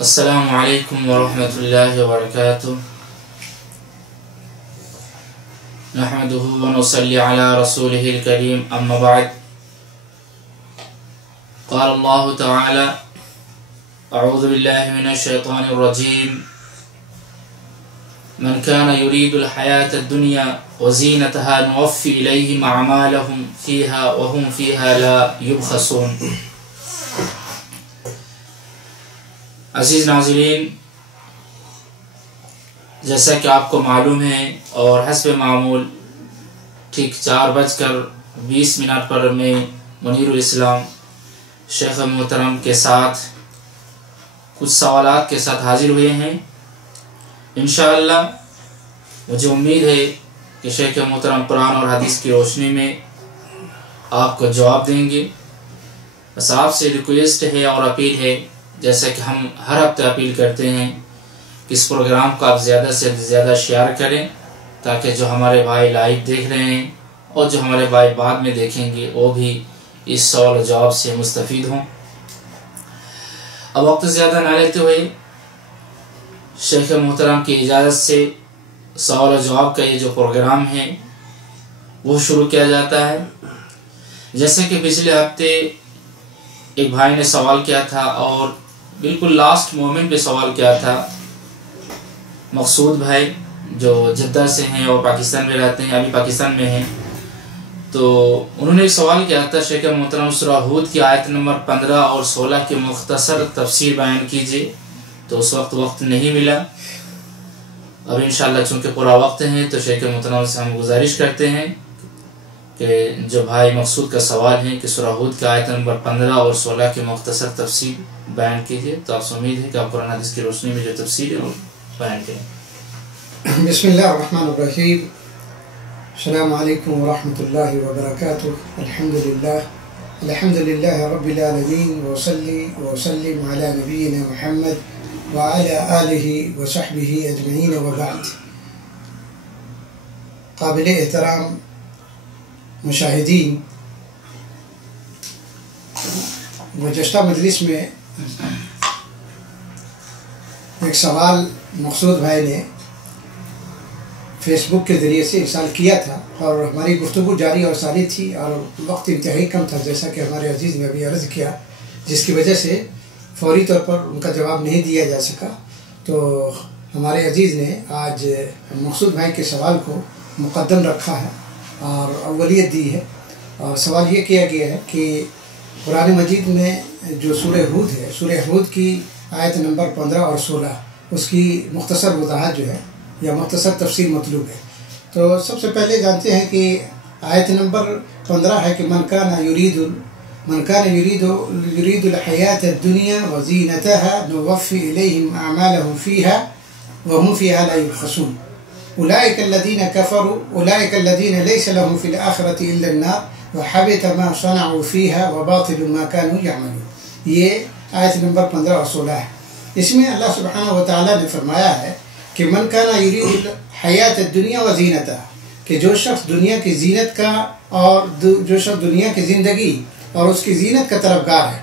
السلام علیکم ورحمۃ اللہ وبرکاتہ نحمدہ ونصلی علی رسولہ الکریم اما بعد قال اللہ تعالی اعوذ باللہ من الشیطان الرجیم من كان يريد الحياة الدنيا وزينتها نوفي إليهم أعمالهم فيها وهم فيها لا يبخسون۔ عزیز ناظرین، جیسا کہ آپ کو معلوم ہے اور حسب معمول ٹھیک 4:20 پر میں منیر الاسلام شیخ محترم کے ساتھ کچھ سوالات کے ساتھ حاضر ہوئے ہیں۔ انشاءاللہ مجھے امید ہے کہ شیخ محترم قرآن اور حدیث کی روشنی میں آپ کو جواب دیں گے۔ بس آپ سے ریکویسٹ ہے اور اپیل ہے، جیسا کہ ہم ہر ہفتے اپیل کرتے ہیں کہ اس پروگرام کو آپ زیادہ سے زیادہ شیئر کریں تاکہ جو ہمارے بھائی لائیو دیکھ رہے ہیں اور جو ہمارے بھائی بعد میں دیکھیں گے وہ بھی اس سوال و جواب سے مستفید ہوں۔ اب وقت زیادہ نہ لیتے ہوئے شیخ محترم کی اجازت سے سوال و جواب کا یہ جو پروگرام ہے وہ شروع کیا جاتا ہے۔ جیسے کہ پچھلے ہفتے ایک بھائی نے سوال کیا تھا اور بالکل لاسٹ مومنٹ پہ سوال کیا تھا، مقصود بھائی جو جدہ سے ہیں اور پاکستان میں رہتے ہیں، ابھی پاکستان میں ہیں، تو انہوں نے ایک سوال کیا تھا شیخ محترم سورہ ہود کی آیت نمبر 15 اور 16 کی مختصر تفسیر بیان کیجیے، تو اس وقت نہیں ملا۔ اب انشاءاللہ چونکہ پورا وقت ہے تو شیخ محترم سے ہم گزارش کرتے ہیں کہ جو بھائی مقصود کا سوال ہے کہ سورہ ہود کی آیت نمبر 15 اور 16 کی مختصر تفسیر بیان کیجیے، تو آپ سے امید ہے کہ آپ قرآن حدیث کی روشنی میں جو تفسیر ہے وہ بیان کریں۔ بسم اللہ الرحمن الرحیم۔ السلام علیکم ورحمۃ اللہ وبرکاتہ۔ الحمد للہ رب العالمین، وصلی وسلم علی نبینا محمد وعلی آلہ وصحبہ اجمعین، وبعد۔ قابل احترام مشاہدین، گزشتہ مجلس میں ایک سوال مقصود بھائی نے فیس بک کے ذریعے سے ارسال کیا تھا اور ہماری گفتگو جاری اور ساری تھی اور وقت انتہائی کم تھا، جیسا کہ ہمارے عزیز نے ابھی عرض کیا، جس کی وجہ سے فوری طور پر ان کا جواب نہیں دیا جا سکا۔ تو ہمارے عزیز نے آج مقصود بھائی کے سوال کو مقدم رکھا ہے اور اولیت دی ہے، اور سوال یہ کیا گیا ہے کہ قرآن مجید میں جو سورہ ہود ہے، سورہ ہود کی آیت نمبر 15 اور 16 اس کی مختصر وضاحت جو ہے یا مختصر تفسیر مطلوب ہے۔ تو سب سے پہلے جانتے ہیں کہ آیت نمبر 15 ہے کہ من کان یرید الحیات الدنیا وزینتها نوفی الیہم اعمالهم فیها وهم فیها لا یبخسون اولئک الذین کفروا اولئک الذین لیس لهم فی الآخرة الا النار وحبط ما صنعوا فیها وباطل ما كانوا یعملون۔ یہ آیت نمبر 15 اور 16 ہے۔ اس میں اللہ سبحانہ وتعالی نے فرمایا ہے کہ من کان یرید الحیات الدنیا وزینتها، کہ جو شخص دنیا کی زینت کا اور جو شخص دنیا کی زندگی اور اس کی زینت کا طلبگار ہے،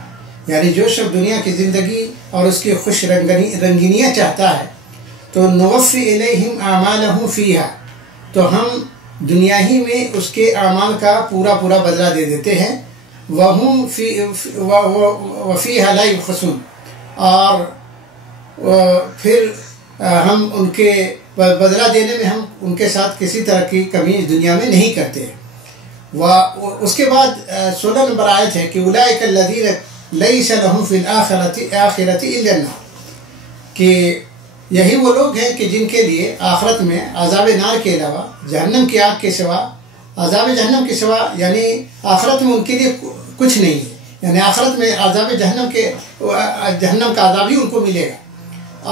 یعنی جو شخص دنیا کی زندگی اور اس کی خوش رنگینیاں چاہتا ہے، تو نوفی الیہم اعمالہم فیہا، تو ہم دنیا ہی میں اس کے اعمال کا پورا بدلہ دے دیتے ہیں، وہم وفیہا لا یبخسون، اور پھر ہم ان کے بدلہ دینے میں ہم ان کے ساتھ کسی طرح کی کمی اس دنیا میں نہیں کرتے۔ اس کے بعد 16 نمبر آیت ہے کہ اولئک الذین لیس لهم فی الآخرۃ الا النار، کہ یہی وہ لوگ ہیں کہ جن کے لیے آخرت میں عذاب نار کے علاوہ، جہنم کی آگ کے سوا، عذاب جہنم کے سوا، یعنی آخرت میں ان کے لیے کچھ نہیں ہے، یعنی آخرت میں عذاب جہنم کا عذاب ہی ان کو ملے گا،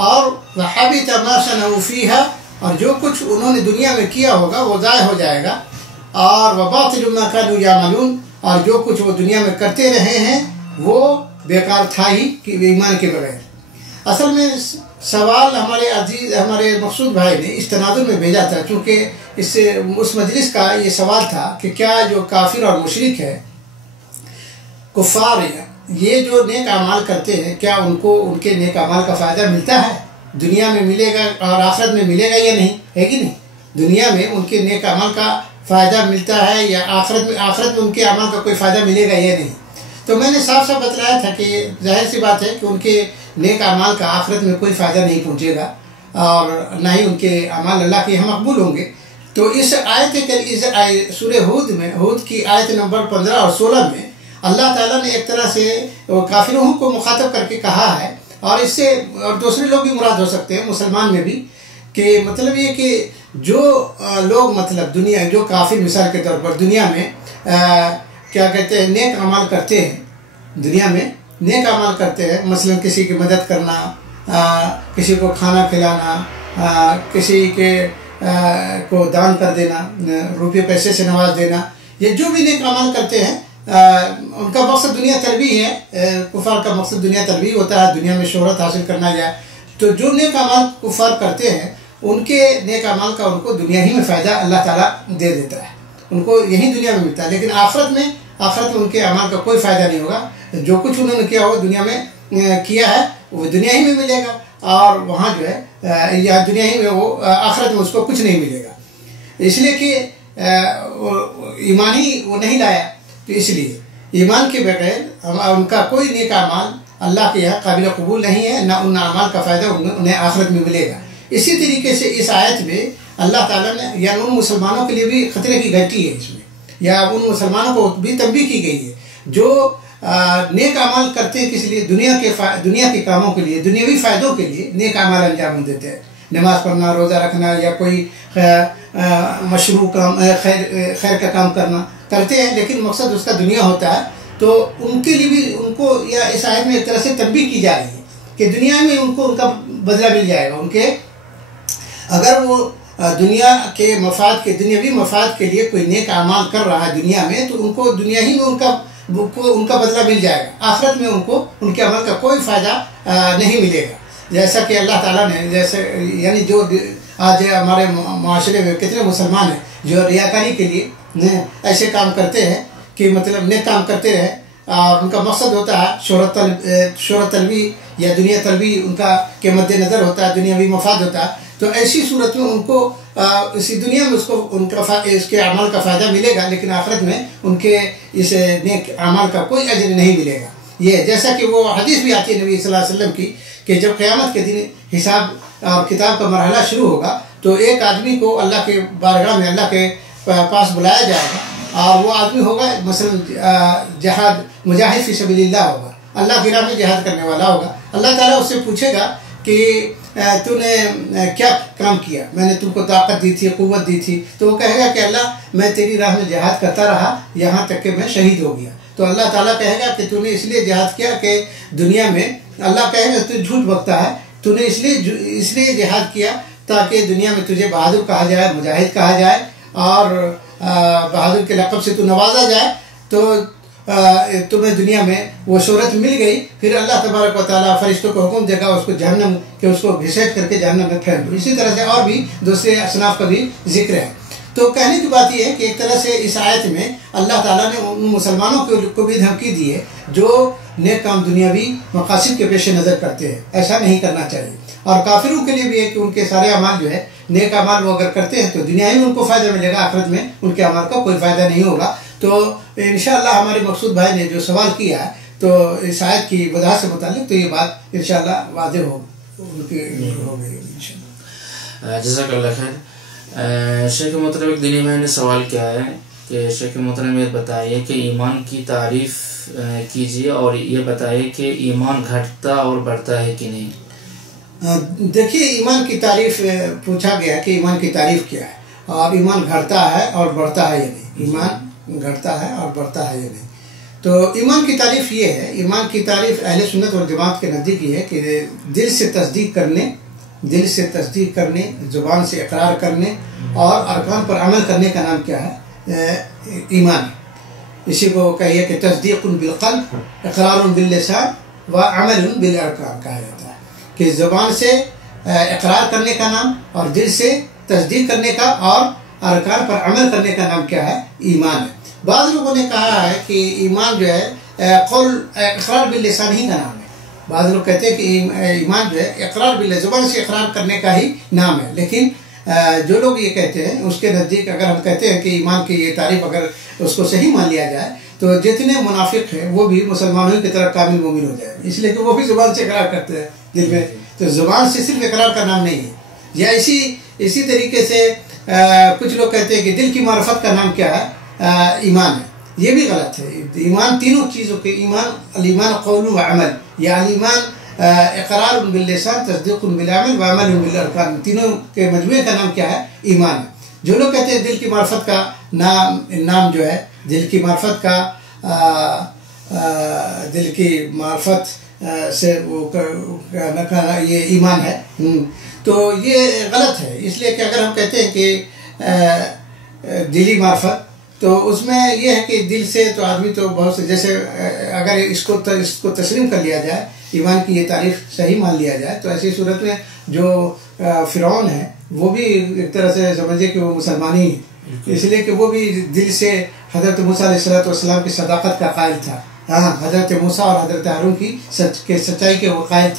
اور وحبط ما صنعوا فیہا، اور جو کچھ انہوں نے دنیا میں کیا ہوگا وہ ضائع ہو جائے گا، اور وباطل ما كانوا یعملون، اور جو کچھ وہ دنیا میں کرتے رہے ہیں وہ بیکار تھا ہی کہ ایمان کے بغیر۔ اصل میں سوال ہمارے مقصود بھائی نے اس تناظر میں بھیجا تھا، چونکہ اس مجلس کا یہ سوال تھا کہ کیا جو کافر اور مشرک ہے، کفار یہ جو نیک اعمال کرتے ہیں کیا ان کو ان کے نیک اعمال کا فائدہ ملتا ہے؟ دنیا میں ملے گا اور آخرت میں ملے گا یا نہیں؟ ہے کہ نہیں؟ دنیا میں ان کے نیک اعمال کا فائدہ ملتا ہے یا آخرت میں ان کے اعمال کا کوئی فائدہ ملے گا یا نہیں؟ تو میں نے صاف صاف بتلایا تھا کہ ظاہر سی بات ہے کہ ان کے نیک اعمال کا آخرت میں کوئی فائدہ نہیں پہنچے گا اور نہ ہی ان کے اعمال اللہ کے یہاں مقبول ہوں گے۔ تو اس سورہ ہود کی آیت نمبر 15 اور 16 میں اللہ تعالیٰ نے ایک طرح سے کافروں کو مخاطب کر کے کہا ہے، اور اس سے اور دوسرے لوگ بھی مراد ہو سکتے ہیں مسلمان میں بھی، کہ مطلب یہ کہ جو لوگ مطلب دنیا جو کافر مثال کے طور پر دنیا میں کیا کہتے ہیں نیک اعمال کرتے ہیں، دنیا میں نیک اعمال کرتے ہیں، مثلا کسی کی مدد کرنا، کسی کو کھانا کھلانا، کسی کے کو دان کر دینا، روپے پیسے سے نواز دینا، یہ جو بھی نیک اعمال کرتے ہیں ان کا مقصد دنیا طلبی ہے۔ کفار کا مقصد دنیا طلبی ہوتا ہے، دنیا میں شہرت حاصل کرنا جائے۔ تو جو نیک اعمال کفار کرتے ہیں ان کے نیک اعمال کا ان کو دنیا ہی میں فائدہ اللہ تعالیٰ دے دیتا ہے، ان کو یہی دنیا میں ملتا ہے، لیکن آخرت میں ان کے اعمال کا کوئی فائدہ نہیں ہوگا۔ جو کچھ انہوں نے کیا ہو دنیا میں کیا ہے وہ دنیا ہی میں ملے گا، اور وہاں جو ہے یا دنیا ہی میں وہ آخرت میں اس کو کچھ نہیں ملے گا، اس لیے کہ ایمان ہی وہ نہیں لایا۔ تو اس لیے ایمان کے بغیر ان کا کوئی نیک اعمال اللہ کے یہاں قابل قبول نہیں ہے، نہ ان اعمال کا فائدہ انہیں آخرت میں ملے گا۔ اسی طریقے سے اس آیت میں اللہ تعالیٰ نے یعنی ان مسلمانوں کے لیے بھی خطرے کی گھنٹی ہے اس میں، یا ان مسلمانوں کو بھی تنبیہ کی گئی ہے جو نیک اعمال کرتے ہیں، کس لیے؟ دنیا کے کاموں کے لیے، دنیاوی فائدوں کے لیے نیک اعمال انجام دیتے ہیں، نماز پڑھنا، روزہ رکھنا، یا کوئی مشروع کام خیر کا کام کرتے ہیں، لیکن مقصد اس کا دنیا ہوتا ہے۔ تو ان کے لیے بھی ان کو یا اس آیت میں ایک طرح سے تنبیہ کی جا رہی ہے کہ دنیا میں ان کو ان کا بدلہ مل جائے گا، ان کے اگر وہ دنیا کے مفاد کے دنیاوی مفاد کے لیے کوئی نیک اعمال کر رہا ہے دنیا میں، تو ان کو دنیا ہی میں ان کا بدلہ مل جائے گا، آخرت میں ان کو ان کے عمل کا کوئی فائدہ نہیں ملے گا۔ جیسا کہ اللہ تعالیٰ نے یعنی جو آج ہمارے معاشرے میں کتنے مسلمان ہیں جو ریاکاری کے لیے ایسے کام کرتے ہیں کہ مطلب نیک کام کرتے ہیں، اور ان کا مقصد ہوتا ہے شہرت طلبی یا دنیا طلبی، ان کا کے مد نظر ہوتا ہے، دنیاوی مفاد ہوتا ہے۔ تو ایسی صورت میں ان کو اسی دنیا میں اس کے اعمال کا فائدہ ملے گا، لیکن آخرت میں ان کے اس نیک اعمال کا کوئی اجر نہیں ملے گا۔ یہ جیسا کہ وہ حدیث بھی آتی ہے نبی صلی اللہ علیہ وسلم کی کہ جب قیامت کے دن حساب اور کتاب کا مرحلہ شروع ہوگا تو ایک آدمی کو اللہ کے بارگاہ میں اللہ کے پاس بلایا جائے گا، اور وہ آدمی ہوگا مثلا مجاہد فی سبیل اللہ ہوگا، اللہ کی راہ میں جہاد کرنے والا ہوگا۔ اللہ تعالیٰ اس سے پوچھے گا کہ تو نے کیا کام کیا، میں نے تم کو طاقت دی تھی، قوت دی تھی؟ تو وہ کہے گا کہ اللہ میں تیری راہ میں جہاد کرتا رہا یہاں تک کہ میں شہید ہو گیا۔ تو اللہ تعالیٰ کہے گا کہ تو نے اس لیے جہاد کیا کہ دنیا میں، اللہ کہے گا تو جھوٹ بکتا ہے، تو نے اس لیے جہاد کیا تاکہ دنیا میں تجھے بہادر کہا جائے، مجاہد کہا جائے، اور بہادر کے لقب سے تو نوازا جائے، تو تمہیں دنیا میں وہ شہرت مل گئی۔ پھر اللہ تبارک و تعالیٰ فرشتوں کو حکم دے گا اس کو جہنم کہ اس کو گھسیٹ کر کے جہنم میں پھینک دو۔ اسی طرح سے اور بھی دوسرے اصناف کا بھی ذکر ہے۔ تو کہنے کی بات یہ ہے کہ ایک طرح سے اس آیت میں اللہ تعالیٰ نے ان مسلمانوں کو بھی دھمکی دی ہے جو نیک کام دنیاوی مقاصد کے پیش نظر کرتے ہیں، ایسا نہیں کرنا چاہیے۔ اور کافروں کے لیے بھی ہے کہ ان کے سارے اعمال جو ہے نیک اعمال وہ اگر کرتے ہیں تو دنیا ہی میں ان کو فائدہ ملے گا، آخرت میں ان کے اعمال کا کوئی فائدہ نہیں ہوگا۔ تو انشاءاللہ ہمارے مقصود بھائی نے جو سوال کیا ہے تو اس آیت کی وضاحت سے متعلق تو یہ بات انشاءاللہ واضح ہو گئی انشاءاللہ۔ جزاک اللہ خیر۔ شیخ محترم ایک دینی بھائی نے سوال کیا ہے کہ شیخ محترم یہ بتائیے کہ ایمان کی تعریف کیجیے اور یہ بتائیے کہ ایمان گھٹتا اور بڑھتا ہے کہ نہیں۔ دیکھیے ایمان کی تعریف پوچھا گیا کہ ایمان کی تعریف کیا ہے، اور ایمان گھٹتا ہے اور بڑھتا ہے یا نہیں، ایمان گھٹتا ہے اور بڑھتا ہے یا نہیں۔ تو ایمان کی تعریف یہ ہے، ایمان کی تعریف اہل سنت والجماعت کے نزدیک یہ ہے کہ دل سے تصدیق کرنے، زبان سے اقرار کرنے اور ارکان پر عمل کرنے کا نام کیا ہے؟ ایمان ہے۔ اسی کو کہیے کہ تصدیق بالقلب، اقرار باللسان و عمل بالارکان کہا جاتا ہے، کہ زبان سے اقرار کرنے کا نام اور دل سے تصدیق کرنے کا اور ارکان پر عمل کرنے کا نام کیا ہے؟ ایمان ہے۔ بعض لوگوں نے کہا ہے کہ ایمان جو ہے قول اقرار باللسان ہی کا نام ہے. بعض لوگ کہتے ہیں کہ ایمان جو ہے اقرار باللسان، زبان سے اقرار کرنے کا ہی نام ہے. لیکن جو لوگ یہ کہتے ہیں اس کے نزدیک اگر ہم کہتے ہیں کہ ایمان کی یہ تعریف اگر اس کو صحیح مان لیا جائے تو جتنے منافق ہیں وہ بھی مسلمانوں کی طرح کامل مومن ہو جائے، اس لیے کہ وہ بھی زبان سے اقرار کرتے ہیں دل میں. تو زبان سے صرف اقرار کا نام نہیں ہے. یا اسی طریقے سے کچھ لوگ کہتے ہیں کہ دل کی معرفت کا نام کیا ہے؟ ایمان ہے. یہ بھی غلط ہے. ایمان تینوں چیزوں کے الایمان قول و عمل، یا الایمان اقرار باللسان، تصدیق بالعمل و عمل بالارکان، تینوں کے مجموعے کا نام کیا ہے؟ ایمان ہے. جو لوگ کہتے ہیں دل کی معرفت کا نام جو ہے، دل کی معرفت کا دل کی معرفت سے یہ ایمان ہے، تو یہ غلط ہے. اس لیے کہ اگر ہم کہتے ہیں کہ دلی معرفت تو اس میں یہ ہے کہ دل سے تو آدمی تو بہت سے، جیسے اگر اس کو تسلیم کر لیا جائے، ایمان کی یہ تعریف صحیح مان لیا جائے، تو ایسی صورت میں جو فرعون ہے وہ بھی ایک طرح سے سمجھے کہ وہ مسلمان ہی ہے، اس لیے کہ وہ بھی دل سے حضرت موسیٰ علیہ السلام کی صداقت کا قائل تھا. ہاں، حضرت موسیٰ اور حضرت ہارون کی سچائی کے وہ قائل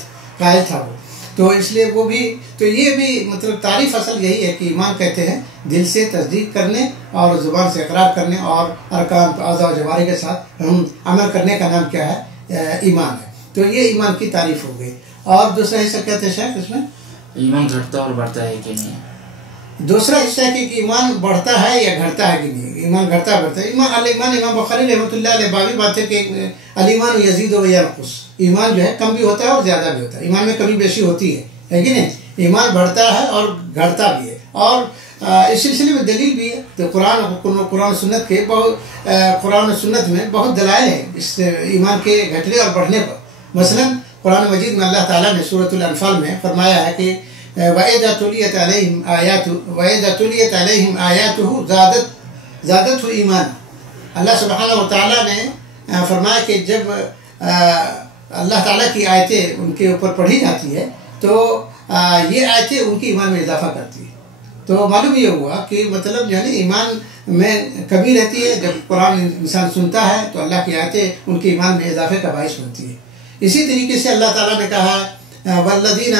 تھا وہ. تو اس لیے وہ بھی، تو یہ بھی مطلب تعریف اصل یہی ہے کہ ایمان کہتے ہیں دل سے تصدیق کرنے اور زبان سے اقرار کرنے اور ارکان اعضاء و جوارح کے ساتھ عمل کرنے کا نام کیا ہے؟ ایمان ہے. تو یہ ایمان کی تعریف ہو گئی. اور دوسرا حصہ کہتے ہیں شیخ اس میں ایمان گھٹتا اور بڑھتا ہے کہ نہیں؟ دوسرا حصہ ہے کہ ایمان بڑھتا ہے یا گھٹتا ہے کہ نہیں. ایمان گھٹتا بڑھتا ہے. امام بخاری رحمۃ اللہ علیہ بابی بات ہے کہ الایمان یزید و ینقص، ایمان جو ہے کم بھی ہوتا ہے اور زیادہ بھی ہوتا ہے. ایمان میں کمی بیشی ہوتی ہے کہ نہیں. ایمان بڑھتا ہے اور گھٹتا بھی ہے. اور اس سلسلے میں دلیل بھی ہے. تو قرآن سنت کے قرآن سنت میں بہت دلائل ہیں اس ایمان کے گھٹنے اور بڑھنے پر. مثلا قرآن مجید میں اللہ تعالیٰ نے سورۃ الانفال میں فرمایا ہے کہ وَإِذَا تُلِيَتْ عَلَيْهِمْ آيَاتُهُ زَادَتْهُ ایمانا. اللہ سبحانہ و تعالیٰ نے فرمایا کہ جب اللہ تعالیٰ کی آیتیں ان کے اوپر پڑھی جاتی ہے تو یہ آیتیں ان کی ایمان میں اضافہ کرتی ہے. تو معلوم یہ ہوا کہ مطلب یعنی ایمان میں کمی رہتی ہے. جب قرآن انسان سنتا ہے تو اللہ کی آیتیں ان کے ایمان میں اضافے کا باعث ہوتی ہے. اسی طریقے سے اللہ تعالیٰ نے کہا والذین،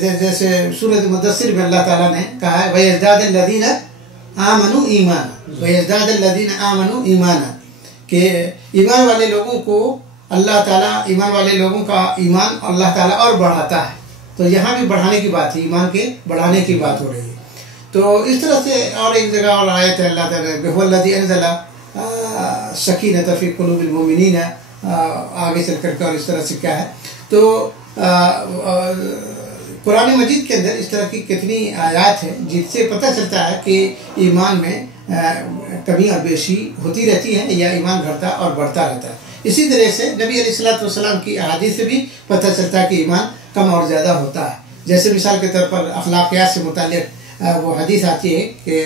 جیسے سورۃ مدثر میں اللہ تعالیٰ نے کہا ہے وَيَزْدَادَ الَّذِينَ آمَنُوا ایمانا، وَيَزْدَادَ الَّذِينَ آمَنُوا ایمانا، کہ ایمان والے لوگوں کو اللہ تعالیٰ، ایمان والے لوگوں کا ایمان اللہ تعالیٰ اور بڑھاتا ہے. تو یہاں بھی بڑھانے کی بات ہے، ایمان کے بڑھانے کی بات ہو رہی ہے. تو اس طرح سے اور ایک جگہ اور آیت ہے اللہ تعالیٰ هُوَ الَّذِي أَنزَلَ السَّكِينَةَ فِي قُلُوبِ الْمُؤْمِنِينَ، آگے چل کر کے اور اس طرح سے کیا ہے. تو قرآن مجید کے اندر اس طرح کی کتنی آیات ہیں جس سے پتہ چلتا ہے کہ ایمان میں کمی اور بیشی ہوتی رہتی ہے یا ایمان گھٹتا اور بڑھتا رہتا ہے. اسی طرح سے نبی علیہ السلام کی احادیث سے بھی پتہ چلتا ہے کہ ایمان کم اور زیادہ ہوتا ہے. جیسے مثال کے طور پر اخلاقیات سے متعلق وہ حدیث آتی ہے کہ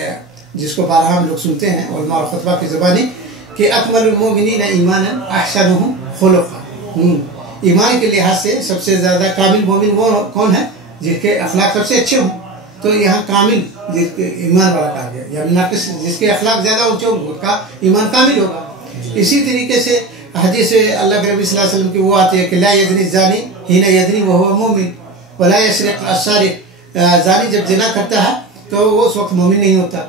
جس کو بارہا ہم لوگ سنتے ہیں علماء اور خطبہ کی زبانی کہ اکمل المؤمنین ایمانا احسنهم خلقا. ایمان کے لحاظ سے سب سے زیادہ کامل مومن وہ کون ہے؟ جس کے اخلاق سب سے اچھے ہوں. تو یہاں کامل جس کے ایمان والا کہا گیا، یا ناقص جس کے اخلاق زیادہ اونچے ہوں اس کا ایمان کامل ہوگا. اسی طریقے سے حدیث اللہ کے نبی صلی اللہ علیہ وسلم کی وہ آتی ہے کہ لا یزنی الزانی حین یزنی وهو مؤمن ولا یسرق السارق. زانی جب زنا کرتا ہے تو وہ اس وقت مومن نہیں ہوتا.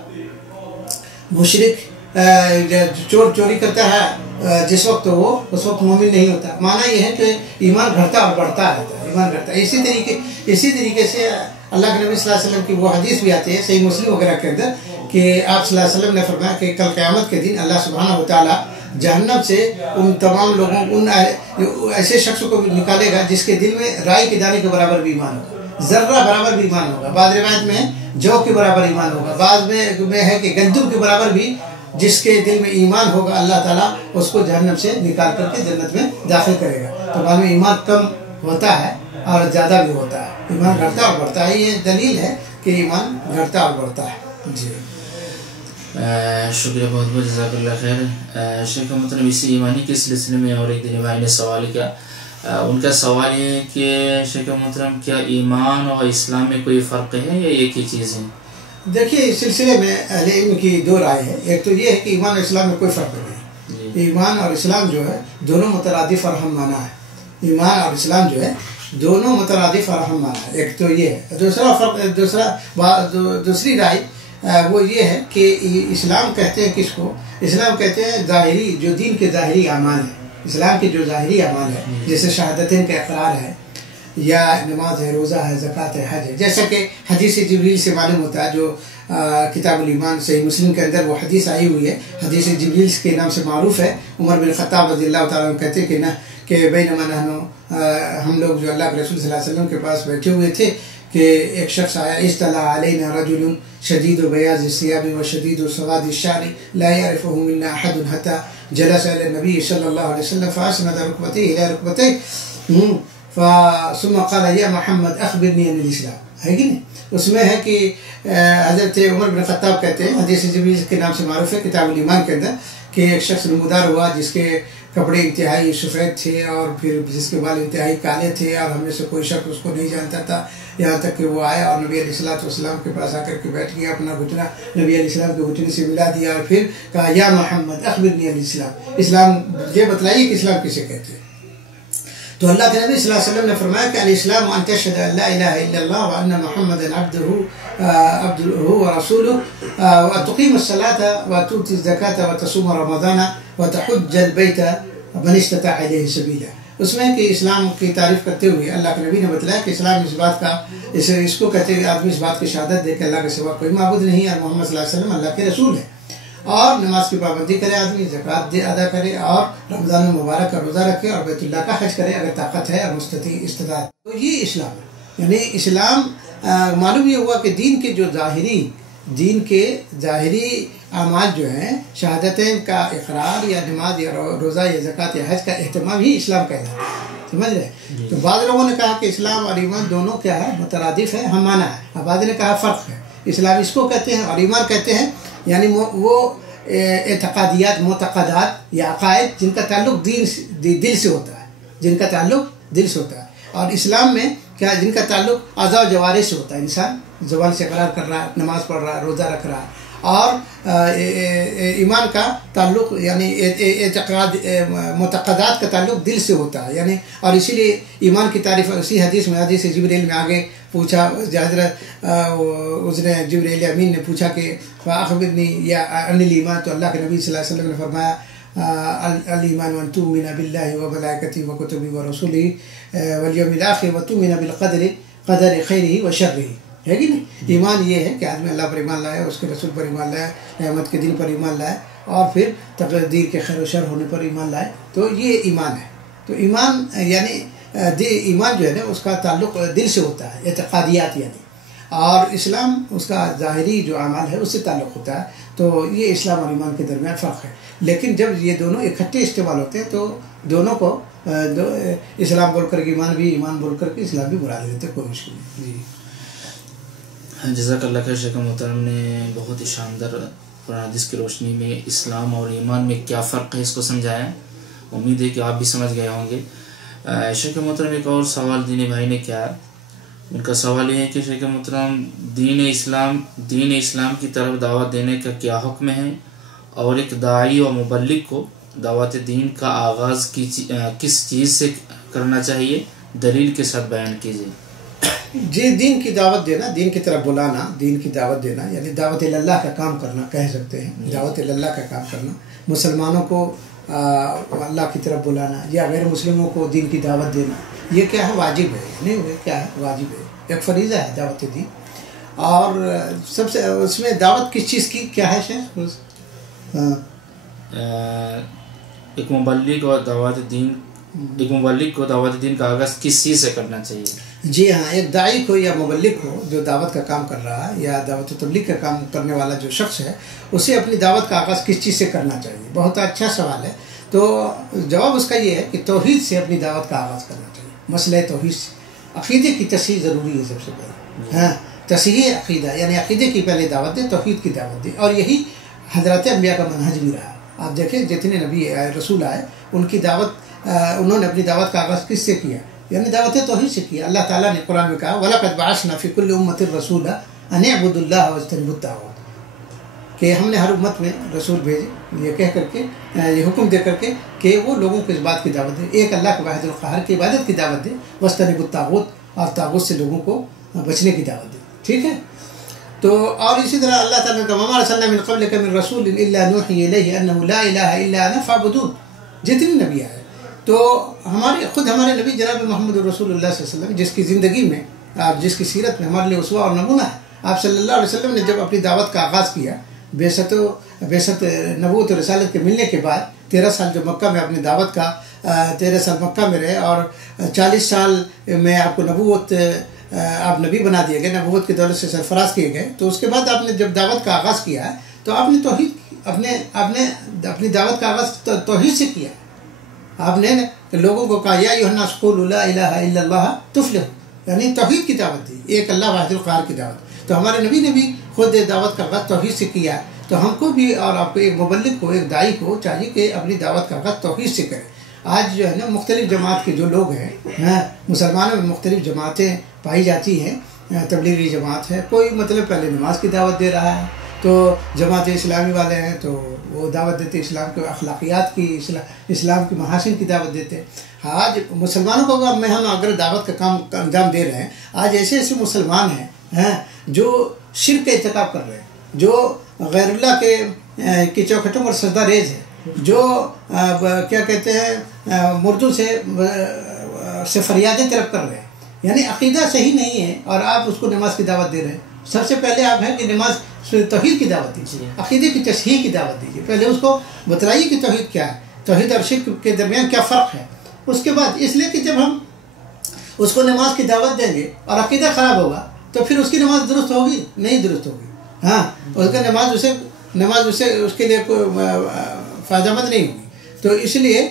مشرک چور چوری کرتا ہے جس وقت وہ اس وقت مومن نہیں ہوتا. معنی یہ ہے کہ ایمان گھٹتا اور بڑھتا رہتا ہے، ایمان گھٹتا ہے. اسی طریقے سے اللہ کے نبی صلی اللہ علیہ وسلم کی وہ حدیث بھی آتی ہے صحیح مسلم وغیرہ کے اندر کہ آپ صلی اللہ علیہ وسلم نے فرمایا کہ کل قیامت کے دن اللہ سبحانہ و تعالیٰ جہنم سے ان تمام لوگوں، ان ایسے شخص کو نکالے گا جس کے دل میں رائی کے دانے کے برابر بھی ایمان ہوگا، ذرہ برابر بھی ایمان ہوگا. بعض روایت میں جو کے برابر ایمان ہوگا، بعض میں ہے کہ گندم کے برابر بھی جس کے دل میں ایمان ہوگا اللہ تعالیٰ اس کو جہنم سے نکال کر کے جنت میں داخل کرے گا. تو بعد میں ایمان کم ہوتا ہے اور زیادہ بھی ہوتا ہے، ایمان گھٹتا اور بڑھتا ہے. یہ دلیل ہے کہ ایمان گھٹتا اور بڑھتا ہے. جی شکریہ، بہت بہت جزاک اللہ خیر. شیخ محترم اسی ایمانی کے سلسلے میں اور ایک دن بھائی نے سوال کیا. ان کا سوال یہ ہے کہ شیخ محترم کیا ایمان اور اسلام میں کوئی فرق ہے یا ایک ہی چیز ہے؟ دیکھیے اس سلسلے میں اہل علم کی دو رائے ہے. ایک تو یہ ہے کہ ایمان اور اسلام میں کوئی فرق نہیں ہے. ایمان اور اسلام جو ہے دونوں مترادف اور ہم معنی ہے. ایمان اور اسلام جو ہے دونوں مترادف اور ہم معنی ہے. ایک تو یہ ہے. دوسری رائے وہ یہ ہے کہ اسلام کہتے ہیں کس کو؟ اسلام کہتے ہیں ظاہری، جو دین کے ظاہری اعمال ہیں. اسلام کے جو ظاہری اعمال ہے جیسے شہادتین کا اقرار ہے یا نماز ہے، روزہ ہے، زکوٰۃ ہے، حج ہے. جیسا کہ حدیث جبریل سے معلوم ہوتا ہے، جو کتاب الایمان صحیح مسلم کے اندر وہ حدیث آئی ہوئی ہے، حدیث جبریل کے نام سے معروف ہے. عمر بن خطاب رضی اللہ تعالیٰ عنہ کہتے کہ کہ بینما نحن، ہم لوگ جو اللہ کے رسول صلی اللہ علیہ وسلم کے پاس بیٹھے ہوئے تھے کہ ایک شخص آیا، اصطلع علینا رجل شدید بیاض الثیاب وشدید سواد الشعر لا يعرفه منا احد حتى جلس الى النبي صلی اللہ علیہ وسلم فاسند ركبتيه الى ركبتيه ثم قال یا محمد اخبرنی عن الاسلام. ہے کہ نہیں؟ اس میں ہے کہ حضرت عمر بن خطاب کہتے ہیں، حدیث جبریل کے نام سے معروف ہے کتاب الایمان کے اندر، کہ ایک شخص نمودار ہوا جس کے کپڑے انتہائی سفید تھے اور پھر جس کے بال انتہائی کالے تھے، اور ہم میں سے کوئی شخص اس کو نہیں جانتا تھا، یہاں تک کہ وہ آیا اور نبی علیہ السلام کے پاس آ کر کے بیٹھ گیا، اپنا گھٹنا نبی علیہ السلام کے گھٹنے سے ملا دیا اور پھر کہا یا محمد اخبرنی عن الاسلام، اسلام یہ بتلائیے کہ اسلام کسے کہتے ہیں. تو اللہ کے نبی صلی اللہ علیہ وسلم نے فرمایا کہ الاسلام ان تشهد ان لا الہ الا اللہ وان محمدا عبدہ ورسولہ وتقیم الصلاة وتؤتی الزکاة وتصوم رمضان وتحج البیت من استطاع الیہ سبیلا. اس میں کہ اسلام کی تعریف کرتے ہوئے اللہ کے نبی نے بتلایا کہ اسلام اس بات کا، اس کو کہتے ہیں آدمی اس بات کی شہادت دے کہ اللہ کے سوا کوئی معبود نہیں اور محمد صلی اللہ علیہ وسلم اللہ کے رسول ہے، اور نماز کی پابندی کرے آدمی، زکوٰۃ ادا کرے اور رمضان المبارک کا روزہ رکھے اور بیت اللہ کا حج کرے اگر طاقت ہے اور استطاعت. تو یہ اسلام ہے. یعنی اسلام معلوم یہ ہوا کہ دین کے ظاہری اعمال جو ہیں، شہادتین کا اقرار یا نماز یا روزہ یا زکوٰۃ یا حج کا اہتمام ہی اسلام کہلاتا ہے. سمجھ رہے؟ تو بعض لوگوں نے کہا کہ اسلام اور ایمان دونوں کیا ہے؟ مترادف ہے، ہم معنی ہے. بعض نے کہا فرق ہے. اسلام اس کو کہتے ہیں اور ایمان کہتے ہیں یعنی وہ اعتقادیات، معتقدات یا عقائد جن کا تعلق دل سے ہوتا ہے، جن کا تعلق دل سے ہوتا ہے. اور اسلام میں کیا؟ جن کا تعلق اعضاء و جوارح سے ہوتا ہے. انسان زبان سے اقرار کر رہا ہے، نماز پڑھ رہا ہے، روزہ رکھ رہا ہے. اور ایمان کا تعلق یعنی معتقدات کا تعلق دل سے ہوتا ہے. یعنی اور اسی لیے ایمان کی تعریف اسی حدیث میں، حدیث جبریل میں آگے پوچھا، حضرت اس نے جبریل امین نے پوچھا کہ فاخبرنی یا عن الایمان، تو اللہ کے نبی صلی اللہ علیہ وسلم نے فرمایا الایمان ان تؤمن باللہ وملائکتہ وکتبہ ورسلہ والیوم الآخر وتؤمن بالقدر خیرہ وشرہ. ہے کہ نہیں؟ ایمان یہ ہے کہ آدمی اللہ پر ایمان لائے، اس کے رسول پر ایمان لائے، قیامت کے دن پر ایمان لائے، اور پھر تقدیر کے خیر و شر ہونے پر ایمان لائے. تو یہ ایمان ہے. تو ایمان یعنی ایمان جو ہے نا اس کا تعلق دل سے ہوتا ہے، اعتقادیات یعنی. اور اسلام اس کا ظاہری جو اعمال ہے اس سے تعلق ہوتا ہے. تو یہ اسلام اور ایمان کے درمیان فرق ہے. لیکن جب یہ دونوں اکٹھے استعمال ہوتے ہیں تو دونوں کو اسلام بول کر کے ایمان بھی، ایمان بول کر کے اسلام بھی برا لیتے، کوئی مشکل نہیں. جی جزاک اللہ خیر. شیخ محترم نے بہت ہی شاندار قرآن حدیث کی روشنی میں اسلام اور ایمان میں کیا فرق ہے اس کو سمجھایا. امید ہے کہ آپ بھی سمجھ گئے ہوں گے. شیخ محترم ایک اور سوال دینی بھائی نے کیا، ان کا سوال یہ ہے کہ شیخ محترم دین اسلام کی طرف دعوت دینے کا کیا حکم ہے، اور ایک داعی و مبلغ کو دعوت دین کا آغاز کس چیز سے کرنا چاہیے، دلیل کے ساتھ بیان کیجیے. جی دین کی دعوت دینا، دین کی طرف بلانا، دین کی دعوت دینا یعنی دعوت اللہ کا کام کرنا کہہ سکتے ہیں. دعوت اللہ کا کام کرنا، مسلمانوں کو اللہ کی طرف بلانا یا غیر مسلموں کو دین کی دعوت دینا، یہ کیا ہے؟ واجب ہے. نہیں کیا ہے؟ واجب ہے، ایک فریضہ ہے دعوت دین. اور سب سے اس میں دعوت کس چیز کی کیا ہے شیخ؟ ایک مبلغ کو دعوت دین کا آغاز کس چیز سے کرنا چاہیے؟ جی ہاں، ایک داعی کو یا مبلغ کو جو دعوت کا کام کر رہا ہے یا دعوت و تبلیغ کا کام کرنے والا جو شخص ہے، اسے اپنی دعوت کا آغاز کس چیز سے کرنا چاہیے؟ بہت اچھا سوال ہے. تو جواب اس کا یہ ہے کہ توحید سے اپنی دعوت کا آغاز کرنا چاہیے. مسئلہ توحید سے، عقیدے کی تصحیح ضروری ہے سب سے پہلے. ہاں، تصحیح عقیدہ یعنی عقیدے کی پہلے دعوت دے، توحید کی دعوت دے. اور یہی حضرات انبیاء کا منہج بھی رہا. آپ دیکھیں جتنے نبی رسول آئے ان کی دعوت، انہوں نے اپنی دعوت کا آغاز کس سے کیا؟ یعنی دعوت توحید سے کیا. اللہ تعالیٰ نے قرآن میں کہا وَلَقَدْ بَعَثْنَا فِي كُلِّ أُمَّةٍ رَسُولًا أَنِ اعْبُدُوا اللَّهَ وَاجْتَنِبُوا الطَّاغُوتَ. کہ ہم نے ہر امت میں رسول بھیجے یہ کہہ کر کے یہ حکم دے کر کے کہ وہ لوگوں کو اس بات کی دعوت دے، ایک اللہ کے واحد القہار کی عبادت کی دعوت دے، واجتنبوا الطاغوت اور طاغوت سے لوگوں کو بچنے کی دعوت دے. ٹھیک ہے. تو اور اسی طرح اللہ تعالیٰ کا وما ارسلنا من قبلک من رسول الا نوحی الیہ انہ لا الہ الا انا فاعبدون. جتنے نبی آئے تو ہمارے نبی جناب محمد رسول اللہ صلی اللہ علیہ وسلم جس کی زندگی میں آپ جس کی سیرت میں ہمارے لیے اسوہ اور نمونہ ہے، آپ صلی اللہ علیہ وسلم نے جب اپنی دعوت کا آغاز کیا بعثت نبوت و رسالت کے ملنے کے بعد 13 سال جو مکہ میں اپنی دعوت کا 13 سال مکہ میں رہے اور 40 سال میں آپ کو نبوت آپ نبی بنا دیے گئے، نبوت کی دولت سے سرفراز کیے گئے. تو اس کے بعد آپ نے جب دعوت کا آغاز کیا ہے تو آپ نے توحید اپنی دعوت کا آغاز توحید سے کیا. آپ نے لوگوں کو کہا یا ایھا الناس قولوا لا الہ الا اللہ تفلحوا، یعنی توحید کی دعوت دی، ایک اللہ واحد القہار کی دعوت. تو ہمارے نبی نے بھی خود دعوت کا آغاز توحید سے کیا. تو ہم کو بھی اور آپ کو ایک مبلغ کو ایک داعی کو چاہیے کہ اپنی دعوت کا آغاز توحید سے کرے. آج جو ہے نا مختلف جماعت کے جو لوگ ہیں، مسلمانوں میں مختلف جماعتیں پائی جاتی ہیں. تبلیغی جماعت ہے، کوئی مطلب پہلے نماز کی دعوت دے رہا ہے، تو جماعت اسلامی والے ہیں تو وہ دعوت دیتے اسلام کے اخلاقیات کی، اسلام کی محاسن کی دعوت دیتے. آج مسلمانوں کو ہم اگر دعوت کا کام انجام دے رہے ہیں، آج ایسے ایسے مسلمان ہیں جو شرک کا ارتکاب کر رہے ہیں، جو غیر اللہ کے چوکھٹوں پر سجدہ ریز ہے، جو کیا کہتے ہیں مردوں سے فریادیں طلب کر رہے ہیں. یعنی عقیدہ صحیح نہیں ہے اور آپ اس کو نماز کی دعوت دے رہے ہیں. سب سے پہلے آپ ہیں کہ نماز توحید کی دعوت دیجیے، عقیدے کی تصحیح کی دعوت دیجیے. پہلے اس کو بتلائیے کہ توحید کیا ہے، توحید اور شرک کے درمیان کیا فرق ہے. اس کے بعد اس لیے کہ جب ہم اس کو نماز کی دعوت دیں گے اور عقیدہ خراب ہوگا تو پھر اس کی نماز درست ہوگی نہیں درست ہوگی. ہاں اس کا نماز اس کے لیے کوئی فائدہ مند نہیں ہوگی. تو اس لیے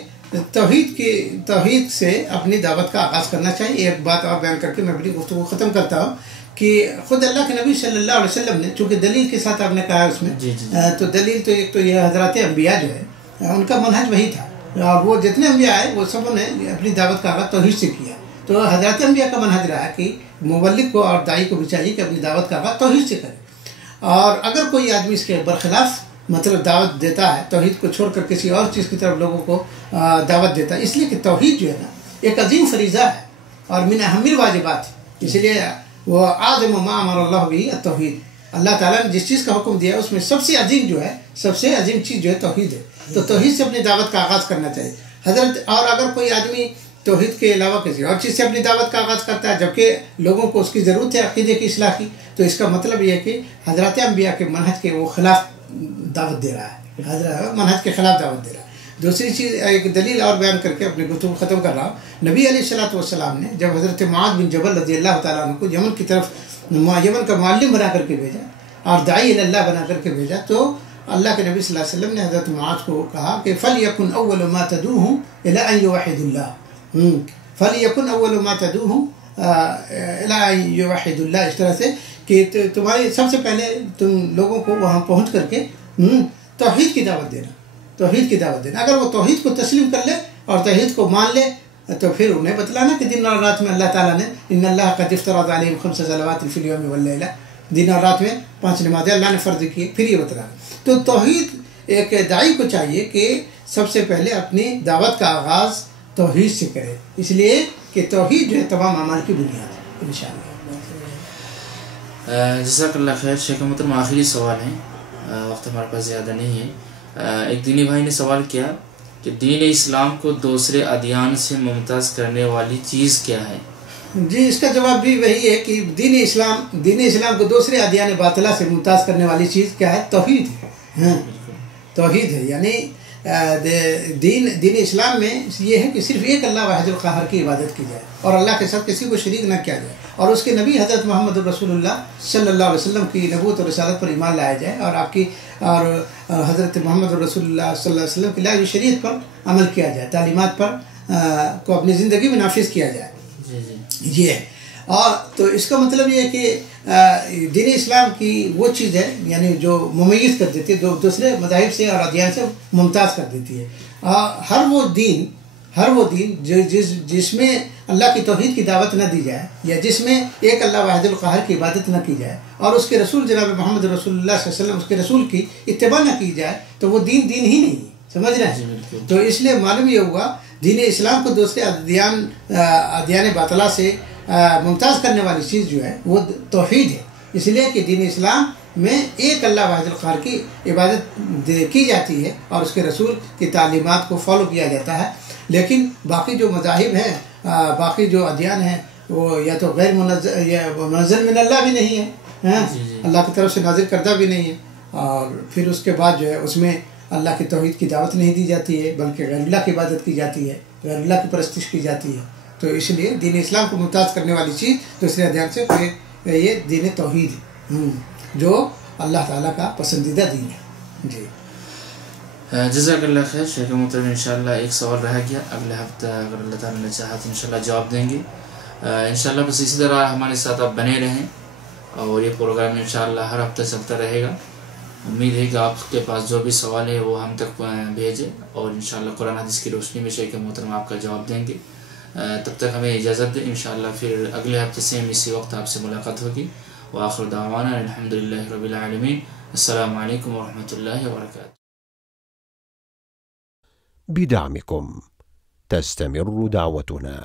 توحید سے اپنی دعوت کا آغاز کرنا چاہیے. ایک بات اور بیان کر کے میں اپنی گفتگو ختم کرتا ہوں کہ خود اللہ کے نبی صلی اللہ علیہ وسلم نے، چونکہ دلیل کے ساتھ آپ نے کہا اس میں تو دلیل تو ایک تو یہ حضرات انبیاء جو ہے ان کا منہج وہی تھا، اور وہ جتنے انبیاء آئے وہ سب نے اپنی دعوت کا آغاز توحید سے کیا. تو حضرات انبیاء کا منہج رہا کہ مبلغ کو اور داعی کو بھی چاہیے کہ اپنی دعوت کا آغاز توحید سے کرے. اور اگر کوئی آدمی اس کے برخلاف مطلب دعوت دیتا ہے، توحید کو چھوڑ کر کسی اور چیز کی طرف لوگوں کو دعوت دیتا ہے، اس لیے کہ توحید جو ہے نا ایک عظیم فریضہ ہے اور من اہم الواجبات ہے. اس لیے وہ اعظم ما امر اللہ بھی التوحید، اللہ تعالیٰ نے جس چیز کا حکم دیا ہے اس میں سب سے عظیم جو ہے، سب سے عظیم چیز جو ہے توحید ہے. تو توحید سے اپنی دعوت کا آغاز کرنا چاہیے اور اگر کوئی آدمی توحید کے علاوہ کسی اور چیز سے اپنی دعوت کا آغاز کرتا ہے جبکہ لوگوں کو اس کی ضرورت ہے عقیدے کی اصلاح کی، تو اس کا مطلب یہ ہے کہ حضرات انبیاء کے منہج کے وہ خلاف دعوت دے رہا ہے، منہج کے خلاف دعوت دے رہا ہے. دوسری چیز ایک دلیل اور بیان کر کے اپنی گفتگو ختم کر رہا ہوں. نبی علیہ الصلوۃ والسلام نے جب حضرت معاذ بن جبل رضی اللہ تعالیٰ عنہ کو یمن کی طرف یمن کا معلم بنا کر کے بھیجا اور داعی اللہ بنا کر کے بھیجا، تو اللہ کے نبی صلی اللہ علیہ وسلم نے حضرت معاذ کو کہا کہ فَلْيَكُنْ أَوَّلُ مَا تَدْعُوهُمْ إِلَىٰ أَن يُوَحِّدُوا اللَّهَ فَلْيَكُنْ أَوَّلُ مَا تَدْعُوهُمْ إِلَىٰ أَن يُوَحِّدُوا اللَّهَ. اس طرح سے کہ تمہاری سب سے پہلے تم لوگوں کو وہاں پہنچ کر کے توحید کی دعوت دینا، توحید کی دعوت دینا. اگر وہ توحید کو تسلیم کر لے اور توحید کو مان لے تو پھر انہیں بتلانا کہ دن اور رات میں اللہ تعالیٰ نے ان اللہ قد افترض علیہم 5 صلوات فی اليوم واللیلہ، دن اور رات میں 5 نمازیں اللہ نے فرض کی، پھر یہ بتلانا. تو توحید ایک داعی کو چاہیے کہ سب سے پہلے اپنی دعوت کا آغاز توحید سے کرے، اس لیے کہ توحید جو ہے تمام اعمال کی بنیاد ہے. انشاءاللہ. جزاک اللہ خیر. شیخ محترم آخری سوال ہے، وقت ہمارے پاس زیادہ نہیں ہے. ایک دینی بھائی نے سوال کیا کہ دین اسلام کو دوسرے ادیان سے ممتاز کرنے والی چیز کیا ہے؟ جی اس کا جواب بھی وہی ہے کہ دین اسلام کو دوسرے ادیان باطلہ سے ممتاز کرنے والی چیز کیا ہے؟ توحید ہے. توحید ہے. یعنی دین اسلام میں یہ ہے کہ صرف ایک اللہ واحد القہار کی عبادت کی جائے اور اللہ کے ساتھ کسی کو شریک نہ کیا جائے، اور اس کے نبی حضرت محمد رسول اللہ صلی اللہ علیہ وسلم کی نبوت اور رسالت پر ایمان لایا جائے، اور آپ کی اور حضرت محمد رسول اللہ صلی اللہ علیہ وسلم کی لائی شریعت پر عمل کیا جائے، تعلیمات پر کو اپنی زندگی میں نافذ کیا جائے. یہ ہے. اور تو اس کا مطلب یہ ہے کہ دین اسلام کی وہ چیز ہے یعنی جو ممیز کر دیتی ہے، دوسرے مذاہب سے اور ادیان سے ممتاز کر دیتی ہے. ہر ہر وہ دین جس میں اللہ کی توحید کی دعوت نہ دی جائے یا جس میں ایک اللہ واحد القہار کی عبادت نہ کی جائے اور اس کے رسول جناب محمد رسول اللہ صلی اللہ علیہ وسلم اس کے رسول کی اتباع نہ کی جائے تو وہ دین ہی نہیں ہے. سمجھ رہے ہیں؟ تو اس لیے معلوم یہ ہوا دین اسلام کو دوسرے ادیان باطلا سے ممتاز کرنے والی چیز جو ہے وہ توحید ہے. اس لیے کہ دین اسلام میں ایک اللہ واحد القہار کی عبادت کی جاتی ہے اور اس کے رسول کی تعلیمات کو فالو کیا جاتا ہے. لیکن باقی جو مذاہب ہیں باقی جو ادیان ہیں وہ یا تو غیر منزل من اللہ بھی نہیں ہے, اللہ کی طرف سے نازل کردہ بھی نہیں ہے, اور پھر اس کے بعد جو ہے اس میں اللہ کی توحید کی دعوت نہیں دی جاتی ہے بلکہ غیر اللہ کی عبادت کی جاتی ہے, غیر اللہ کی پرستش کی جاتی ہے. تو اس لیے دین اسلام کو ممتاز کرنے والی چیز دوسرے ادیان سے یہ دین توحید ہے جو اللہ تعالیٰ کا پسندیدہ دین ہے. جی جزاک اللہ خیر شیخ محترم. انشاءاللہ ایک سوال رہ گیا, اگلے ہفتہ اگر اللہ تعالیٰ نے چاہا تو انشاءاللہ جواب دیں گے انشاءاللہ. بس اسی طرح ہمارے ساتھ آپ بنے رہیں اور یہ پروگرام انشاءاللہ ہر ہفتہ چلتا رہے گا. امید ہے کہ آپ کے پاس جو بھی سوال ہے وہ ہم تک بھیجیں اور انشاءاللہ قرآن حدیث کی روشنی میں شیخ محترم آپ کا جواب دیں گے. تب تک ہمیں اجازت دیں, انشاءاللہ پھر اگلے ہفتے سے اسی وقت آپ سے ملاقات ہوگی. وآخر دعوانا الحمدللہ رب العالمین. السلام علیکم ورحمۃ اللہ وبرکاتہ. بدعمكم تستمر دعوتنا.